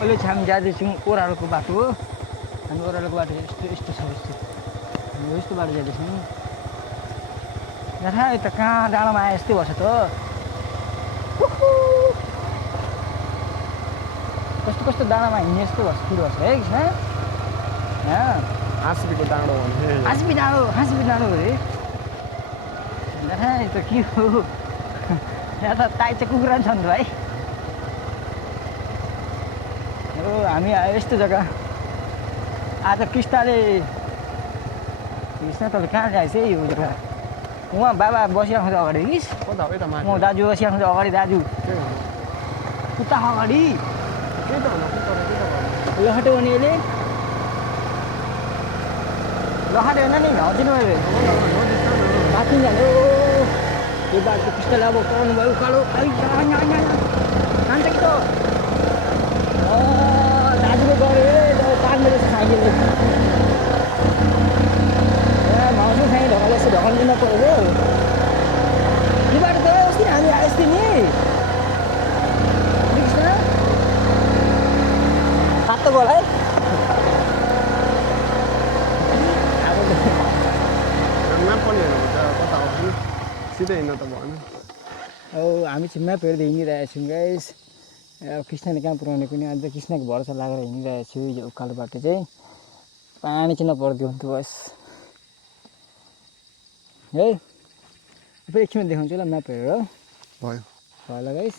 अहिले चाहिँ हामी जाँदैछौँ ओह्रालोको बाटो हो। हामी ओह्रालोको बाटो यस्तो यस्तो छ यस्तो हामी यस्तो बाटो जाँदैछौँ। यहाँ यता कहाँ डाँडामा आए यस्तै भएछ त। कस्तो कस्तो डाँडामा हिँड्ने यस्तो भएछ फिल भएछ है कृष्ण। यहाँ हाँसबीको डाँडो भन्थे हाँसबी डाँडो अरे। यहाँ त के हो यहाँ त ताइचे कुखुरा नि छन् भाइ। हो हामी आयो यस्तो जग्गा। आज कृष्णले तपाईँ कहाँ जाएछ है यो जग्गा। उहाँ बाबा बसिरहेको छ अगाडि कि कता हो यता माथि म दाजु बसिरहेको छ अगाडि दाजु के गर्नु उता अगाडि के त होला के गर्नु लहट्यो भने यसले लहट्यो होइन नि हजिनु अहिले बाँकी जाने यो बाटो कृष्णले अब कराउनु भयो उकालो खान्छ कि त दाजुले गऱ्यो पार्ने रहेछ साइकलले। भाउँछु साइ ढकाल यस्तो ढकाल्नु नपऱ्यो यो बाटो त अस्ति हामी आएपछि नि कृष्ण तातो गोला है म्याप पनि हेर्नु कता हो कि सिधै हिँड्न त भएन। अब हामी चाहिँ म्याप हेर्दै हिँडिरहेको छौँ गाइस। अब कृष्णले कहाँ पुऱ्याउने पनि अझ कृष्णको भरोसा लागेर हिँडिरहेको छु। यो उकालो बाटो चाहिँ पानी चाहिँ नपर्दियो भने त बस है। अब एकछिनमा देखाउँछु ल म्याप हेरेर भयो ल गाइस।